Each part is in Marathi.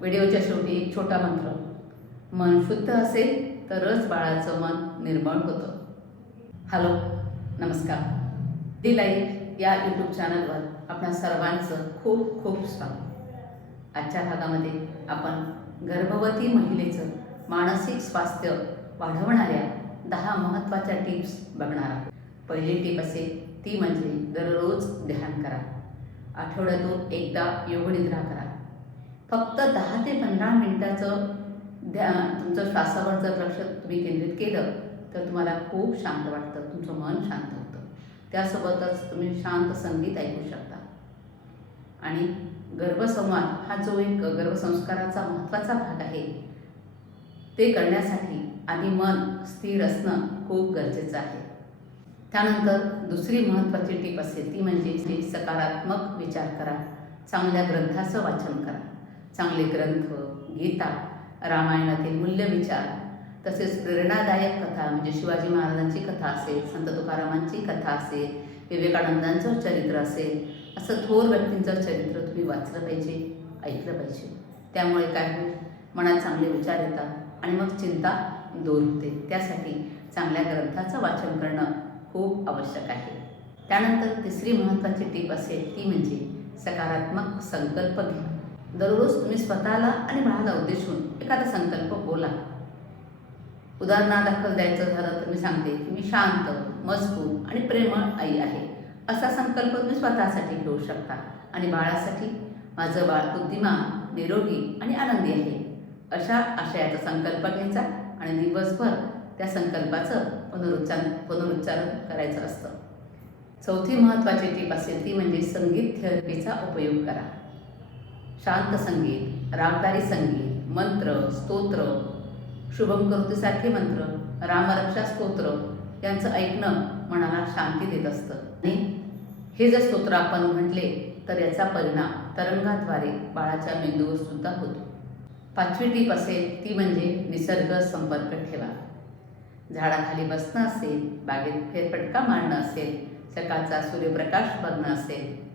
व्हिडिओच्या शेवटी एक छोटा मंत्र. मन शुद्ध असेल तरच बाळाचं मन निर्मळ होतं. हॅलो नमस्कार. दी लाईफ या यूट्यूब चॅनलवर आपणा सर्वांचं खूप खूप स्वागत. आजच्या भागामध्ये आपण गर्भवती महिलेचं मानसिक स्वास्थ्य वाढवणाऱ्या दहा महत्त्वाच्या टिप्स बघणार आहोत. पहिली टीप असेल ती म्हणजे दररोज ध्यान करा. आठवड्यातून एकदा योगनिद्रा करा. फक्त दहा ते पंधरा मिनटाचं ध्या तुमचं श्वासावर जर लक्ष तुम्ही केंद्रित केलं तर तुम्हाला खूप शांत वाटतं तुमचं मन शांत होतं. त्यासोबतच तुम्ही शांत संगीत ऐकू शकता. आणि गर्भसंवाद हा जो एक गर्भसंस्काराचा महत्त्वाचा भाग आहे ते करण्यासाठी आधी मन स्थिर असणं खूप गरजेचं आहे. त्यानंतर दुसरी महत्त्वाची टीप असेल ती म्हणजे सकारात्मक विचार करा चांगल्या ग्रंथाचं वाचन करा. चांगले ग्रंथ गीता रामायणातील मूल्यविचार तसेच प्रेरणादायक कथा म्हणजे शिवाजी महाराजांची कथा असेल संत तुकारामांची कथा असेल विवेकानंदांचं चरित्र असेल असं थोर व्यक्तींचं चरित्र तुम्ही वाचलं पाहिजे ऐकलं पाहिजे. त्यामुळे काय होईल? मनात चांगले विचार येतात आणि मग चिंता दूर होते. त्यासाठी चांगल्या ग्रंथाचं वाचन करणं खूप आवश्यक आहे. त्यानंतर तिसरी महत्त्वाची टीप असेल ती म्हणजे सकारात्मक संकल्प घ्या दररोज तुम्ही स्वतःला आणि बाळाला उद्देशून एखादा संकल्प बोला. उदाहरणादाखल द्यायचं झालं तर मी सांगते की मी शांत मजबूत आणि प्रेमळ आई आहे. असा संकल्प तुम्ही स्वतःसाठी घेऊ शकता आणि बाळासाठी. माझं बाळ बुद्धिमान निरोगी आणि आनंदी आहे. अशा आशयाचा संकल्प घ्यायचा आणि दिवसभर त्या संकल्पाचं पुनरुच्चार पुनरुच्चारण करायचं असतं. चौथी महत्त्वाची टीप असेल ती म्हणजे संगीत थेरपीचा उपयोग करा. शांत संगीत रामदारी संगीत मंत्र स्तोत्र शुभम करुतीसारखे मंत्र रामरक्षा स्तोत्र यांचं ऐकणं मनाला शांती देत असतं. आणि हे जर स्तोत्र आपण म्हटले तर याचा परिणाम तरंगाद्वारे बाळाच्या मेंदूवर सुद्धा होतो. पाचवी टीप असेल ती म्हणजे निसर्ग संपर्क ठेवा. झाडाखाली बसणं असेल बागेत फेरफटका मारणं असेल सकाळचा सूर्यप्रकाश बघणं असेल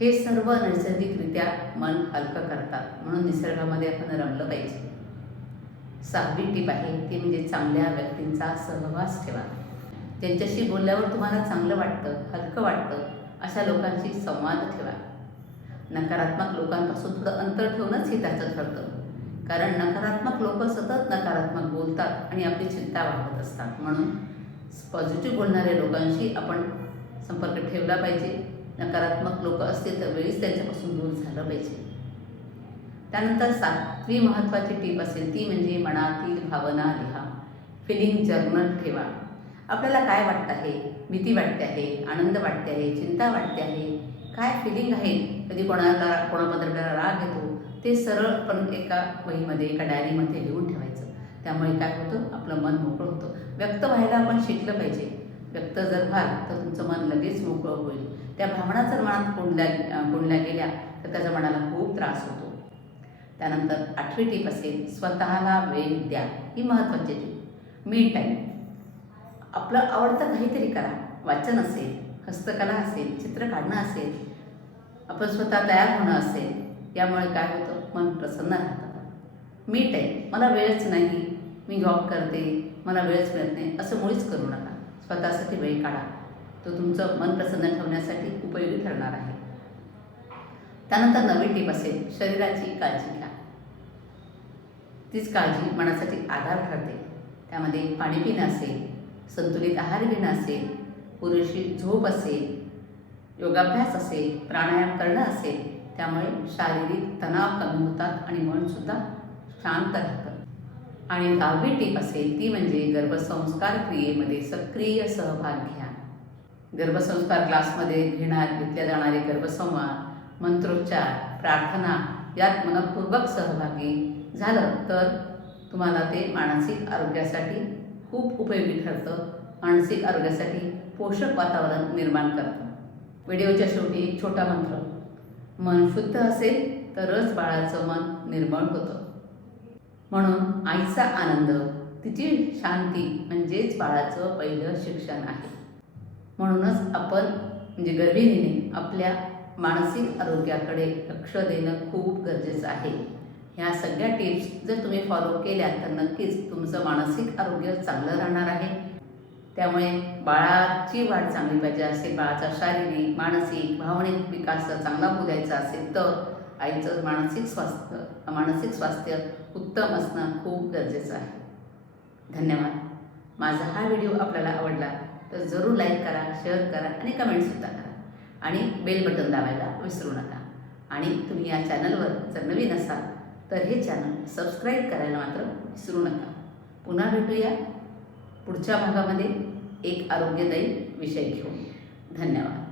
हे सर्व नैसर्गिकरित्या मन हलकं करतात. म्हणून निसर्गामध्ये आपण रमलं पाहिजे. सहावी टीप आहे ती म्हणजे चांगल्या व्यक्तींचा सहवास ठेवा. त्यांच्याशी बोलल्यावर तुम्हाला चांगलं वाटतं हलकं वाटतं अशा लोकांशी संवाद ठेवा. नकारात्मक लोकांपासून थोडं अंतर ठेवणंच हिताचं ठरतं. कारण नकारात्मक लोक सतत नकारात्मक बोलतात आणि आपली चिंता वाढवत असतात. म्हणून पॉझिटिव्ह बोलणाऱ्या लोकांशी आपण संपर्क ठेवला पाहिजे. नकारात्मक लोक असतील तर वेळीच त्यांच्यापासून दूर झालं पाहिजे. त्यानंतर सातवी महत्त्वाची टीप असेल ती म्हणजे मनातील भावना लिहा. फिलिंग जर्नल ठेवा. आपल्याला काय वाटतं आहे? भीती वाटते आहे? आनंद वाटते आहे? चिंता वाटते आहे? काय फिलिंग आहे? कधी कोणाला कोणाबद्दल आपल्याला राग येतो? ते सरळ पण एका वहीमध्ये एका डायरीमध्ये लिहून ठेवायचं. त्यामुळे काय होतं? आपलं मन मोकळं होतं. व्यक्त व्हायला आपण शिकलं पाहिजे. व्यक्त जर व्हाल तर तुमचं मन लगेच मोकळं होईल. त्या भावना जर मनात कोंडल्या कोंडल्या गेल्या तर त्याचा मनाला खूप त्रास होतो. त्यानंतर आठवी टीप असेल स्वतःला वेळ द्या. ही महत्त्वाची टीप. मी टाईम. आपलं आवडतं काहीतरी करा. वाचन असेल हस्तकला असेल चित्र काढणं असेल आपण स्वतः तयार होणं असेल यामुळे काय होतं? मन प्रसन्न राहतं. मी टाईम. मला वेळच नाही. मी जॉब करते. मला वेळच मिळत नाही. असं मुळीच करू नका. स्वतःसाठी वेळ काढा. तो तुमचं मन प्रसन्न ठेवण्यासाठी उपयोगी ठरणार आहे. त्यानंतर नवी टीप असेल शरीराची काळजी घ्या. तीच काळजी मनासाठी आधार ठरते. त्यामध्ये पाणी पिणं असेल संतुलित आहार घेणं असेल पुरेशी झोप असेल योगाभ्यास असेल प्राणायाम करणं असेल त्यामुळे शारीरिक तणाव कमी होतात आणि मनसुद्धा शांत राहतं. आणि दहावी टीप असेल ती म्हणजे गर्भसंस्कार क्रियेमध्ये सक्रिय सहभाग घ्या. गर्भसंस्कार क्लासमध्ये घेणार घेतल्या जाणारे गर्भसंवाद मंत्रोच्चार प्रार्थना यात मनपूर्वक सहभागी झालं तर तुम्हाला ते मानसिक आरोग्यासाठी खूप उपयोगी ठरतं. मानसिक आरोग्यासाठी पोषक वातावरण निर्माण करतं. व्हिडिओच्या शेवटी एक छोटा मंत्र. मन शुद्ध असेल तरच बाळाचं मन निर्मळ होतं. म्हणून आईचा आनंद तिची शांती म्हणजेच बाळाचं पहिलं शिक्षण आहे. म्हणूनच आपण म्हणजे गर्भिणीने आपल्या मानसिक आरोग्याकडे लक्ष देणं खूप गरजेचं आहे. ह्या सगळ्या टिप्स जर तुम्ही फॉलो केल्या तर नक्कीच तुमचं मानसिक आरोग्य चांगलं राहणार आहे. त्यामुळे बाळाची वाढ चांगली पाहिजे असेल बाळाचा शारीरिक मानसिक भावनिक विकास जर चांगला बोलायचा असेल तर आईचं मानसिक स्वास्थ्य मानसिक स्वास्थ्य उत्तम असणं खूप गरजेचं आहे. धन्यवाद. माझा हा व्हिडिओ आपल्याला आवडला तर जरूर लाईक करा शेअर करा आणि कमेंटसुद्धा करा. आणि बेल बटन दाबायला विसरू नका. आणि तुम्ही या चॅनलवर जर नवीन असाल तर हे चॅनल सबस्क्राईब करायला मात्र विसरू नका. पुन्हा भेटूया. पुढच्या भागामध्ये एक आरोग्यदायी विषय घेऊन. धन्यवाद.